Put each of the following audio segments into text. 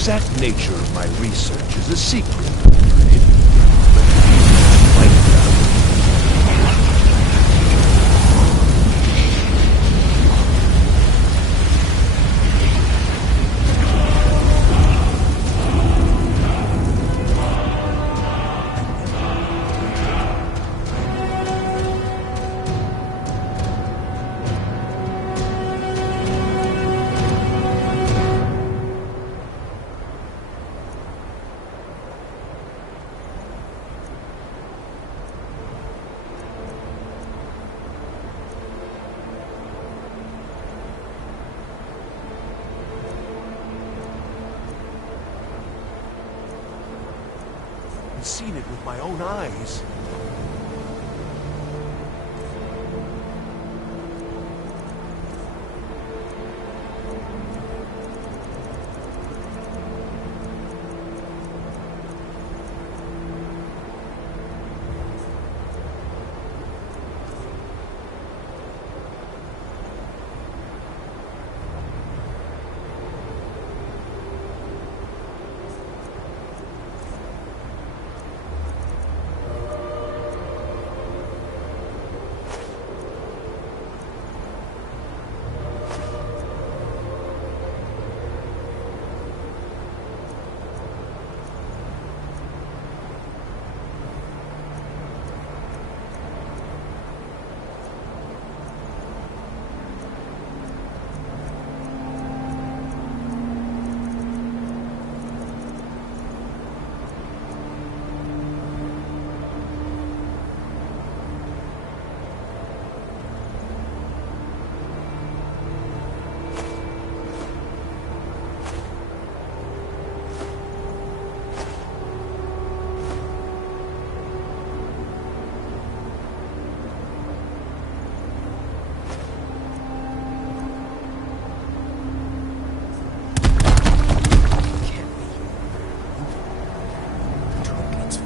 exact nature of my research is a secret, I'm afraid. But find out. I've seen it with my own eyes.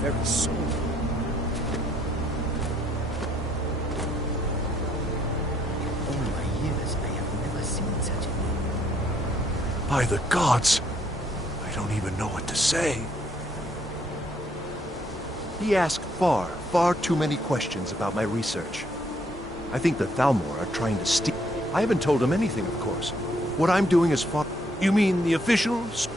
Very soon. In all my years, I have never seen such a thing. By the gods! I don't even know what to say. He asked far too many questions about my research. I think the Thalmor are trying to steal. I haven't told him anything, of course. What I'm doing is far. You mean the officials?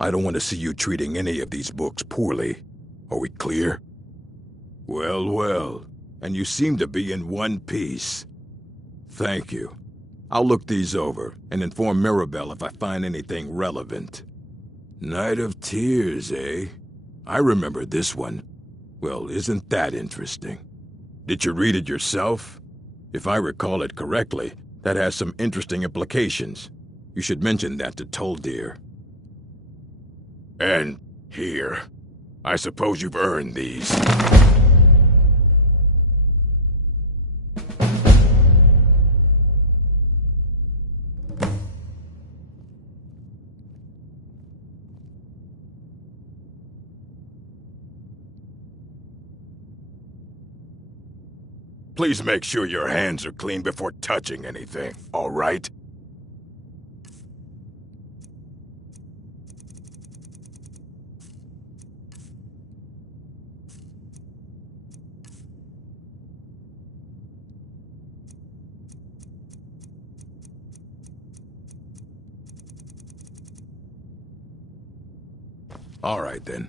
I don't want to see you treating any of these books poorly. Are we clear? Well, well. And you seem to be in one piece. Thank you. I'll look these over and inform Mirabelle if I find anything relevant. Night of Tears, eh? I remember this one. Well, isn't that interesting? Did you read it yourself? If I recall it correctly, that has some interesting implications. You should mention that to Toldir. And here. I suppose you've earned these. Please make sure your hands are clean before touching anything, all right? All right, then.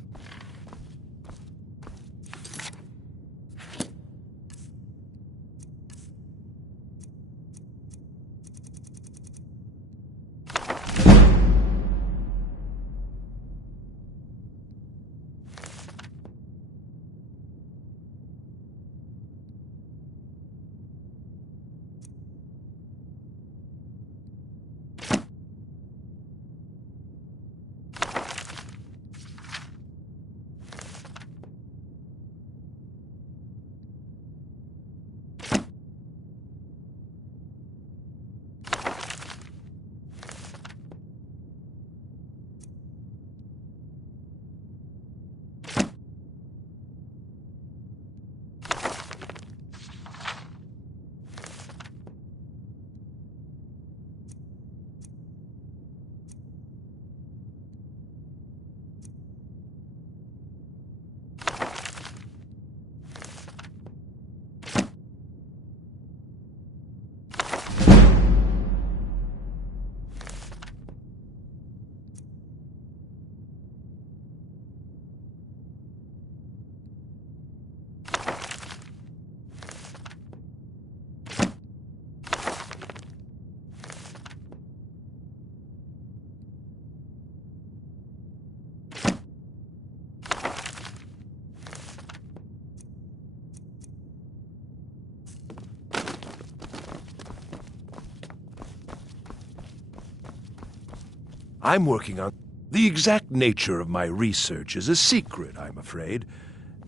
I'm working on... The exact nature of my research is a secret, I'm afraid,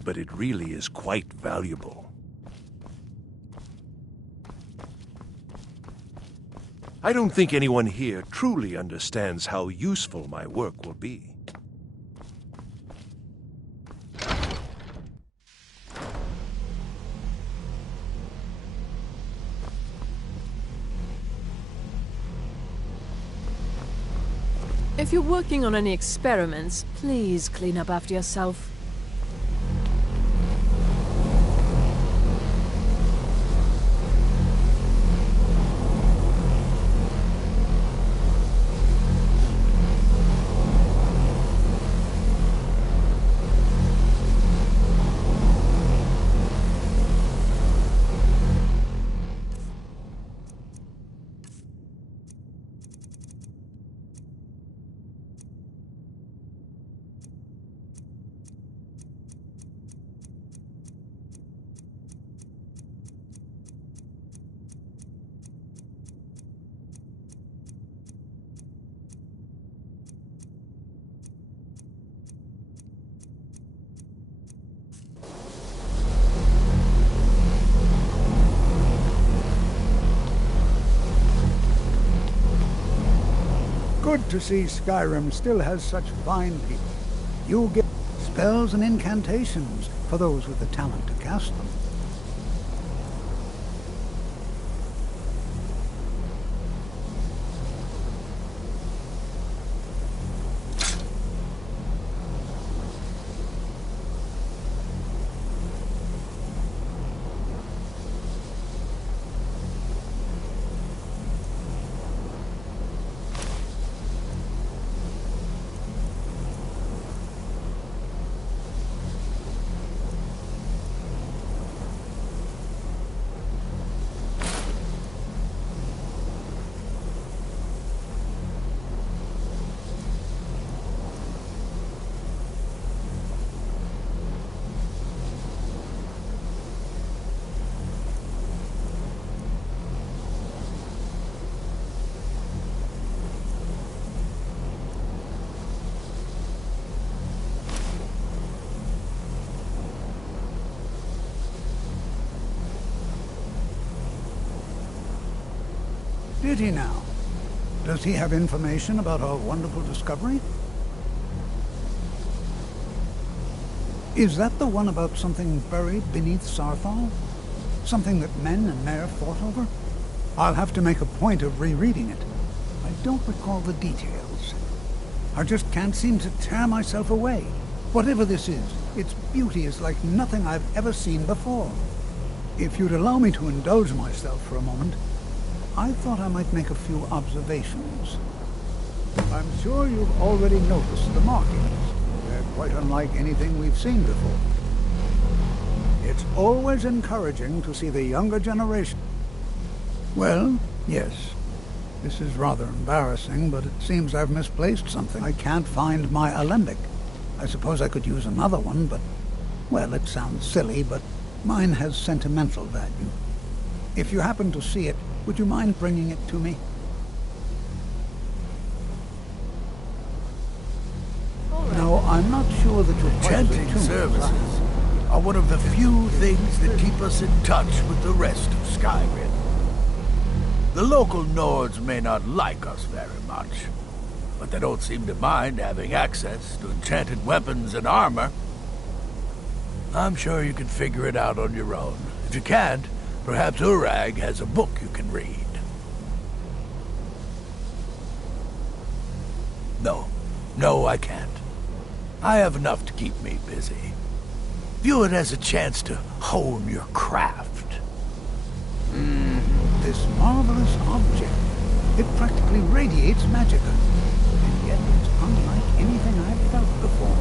but it really is quite valuable. I don't think anyone here truly understands how useful my work will be. If you're working on any experiments, please clean up after yourself. Good to see Skyrim still has such fine people. You get spells and incantations for those with the talent to cast them. Did he now? Does he have information about our wonderful discovery? Is that the one about something buried beneath Sarthal? Something that men and Mare fought over? I'll have to make a point of rereading it. I don't recall the details. I just can't seem to tear myself away. Whatever this is, its beauty is like nothing I've ever seen before. If you'd allow me to indulge myself for a moment, I thought I might make a few observations. I'm sure you've already noticed the markings. They're quite unlike anything we've seen before. It's always encouraging to see the younger generation. Well, yes. This is rather embarrassing, but it seems I've misplaced something. I can't find my alembic. I suppose I could use another one, but... well, it sounds silly, but mine has sentimental value. If you happen to see it, would you mind bringing it to me? No, I'm not sure that you're quite Chanting attuned. services are one of the few things that keep us in touch with the rest of Skyrim. The local Nords may not like us very much, but they don't seem to mind having access to enchanted weapons and armor. I'm sure you can figure it out on your own. If you can't, perhaps Urag has a book you can read. No, I can't. I have enough to keep me busy. View it as a chance to hone your craft. This marvelous object. It practically radiates magicka. And yet it's unlike anything I've felt before.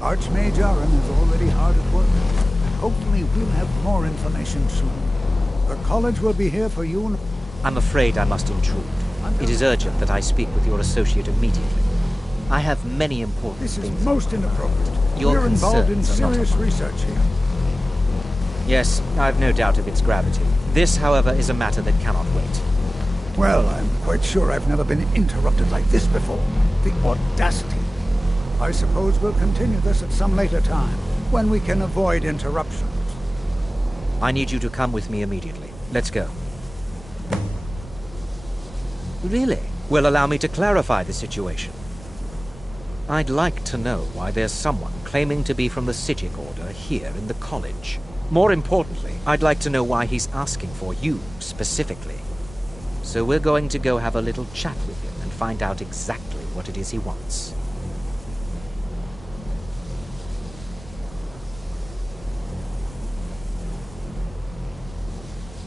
Archmage Aaron is already hard at work, and hopefully we'll have more information soon. The college will be here for you. I'm afraid I must intrude. It is urgent that I speak with your associate immediately. I have many important This things. is most inappropriate. Your We're involved in concerns are not serious of mine. research here. Yes, I've no doubt of its gravity. This, however, is a matter that cannot wait. Well, I'm quite sure I've never been interrupted like this before. The audacity. I suppose we'll continue this at some later time, when we can avoid interruptions. I need you to come with me immediately. Let's go. Really? Well, allow me to clarify the situation. I'd like to know why there's someone claiming to be from the Ztnooc Order here in the college. More importantly, I'd like to know why he's asking for you, specifically. So we're going to go have a little chat with him and find out exactly what it is he wants.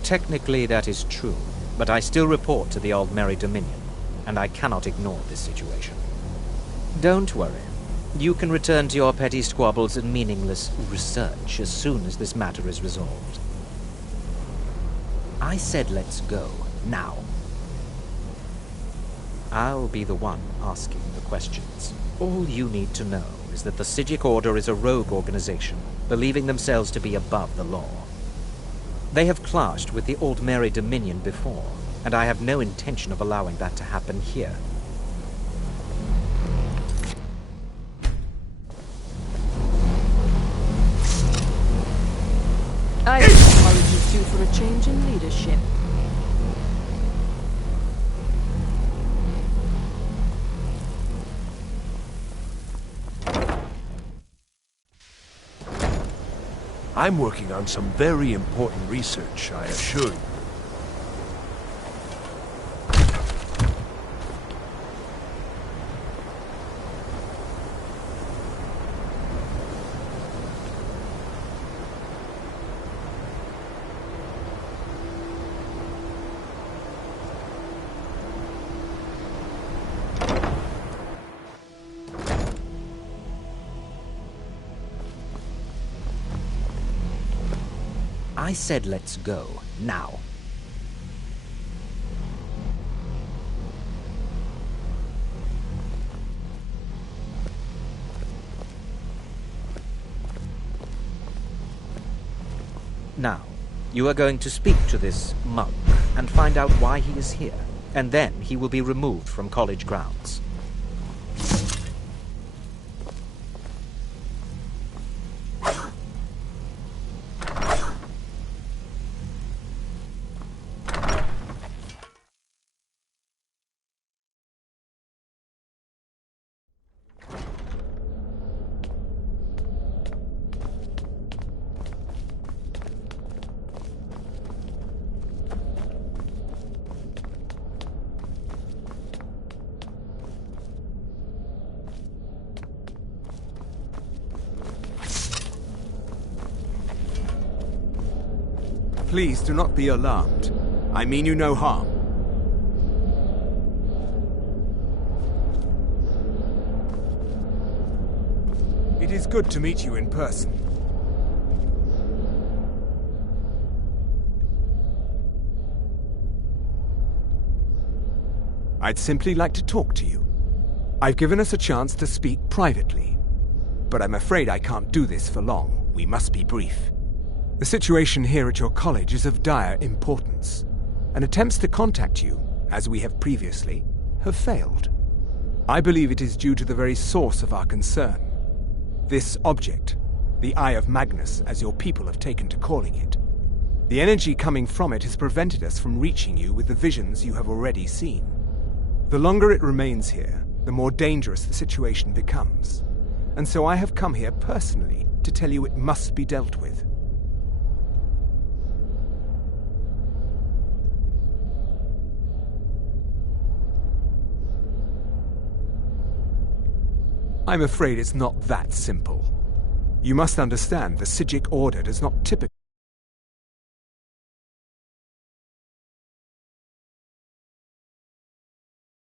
Technically, that is true, but I still report to the Aldmeri Dominion, and I cannot ignore this situation. Don't worry. You can return to your petty squabbles and meaningless research as soon as this matter is resolved. I said let's go, now. I'll be the one asking the questions. All you need to know is that the Ztnooc Order is a rogue organization, believing themselves to be above the law. They have clashed with the Aldmeri Dominion before, and I have no intention of allowing that to happen here. I encourage you two for a change in leadership. I'm working on some very important research, I assure you. I said let's go, now. Now, you are going to speak to this monk and find out why he is here, and then he will be removed from college grounds. Please do not be alarmed. I mean you no harm. It is good to meet you in person. I'd simply like to talk to you. I've given us a chance to speak privately, but I'm afraid I can't do this for long. We must be brief. The situation here at your college is of dire importance, and attempts to contact you, as we have previously, have failed. I believe it is due to the very source of our concern. This object, the Eye of Magnus, as your people have taken to calling it. The energy coming from it has prevented us from reaching you with the visions you have already seen. The longer it remains here, the more dangerous the situation becomes, and so I have come here personally to tell you it must be dealt with. I'm afraid it's not that simple. You must understand the Psijic Order does not typically